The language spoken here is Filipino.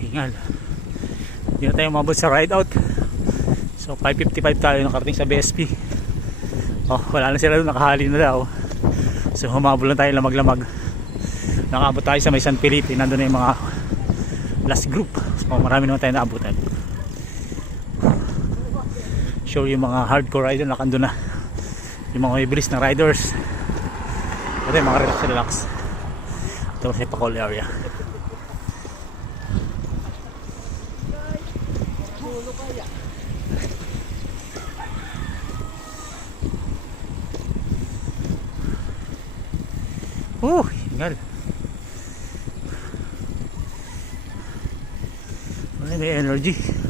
hingal. Hindi na tayo umabot sa ride out. So 5:55 tayo nakarating sa BSP. Wala na sila doon, nakahali na daw. So humabol lang tayo lamag-lamag. Nakaabot tayo sa may San Felipe. Nandun na yung mga last group. So marami naman tayo naabutan. Sure yung mga hardcore rider nakandun na. Yung mga bilis na riders. Ito yung mga relax. Ito sa Pacol area. Hingal. May energy.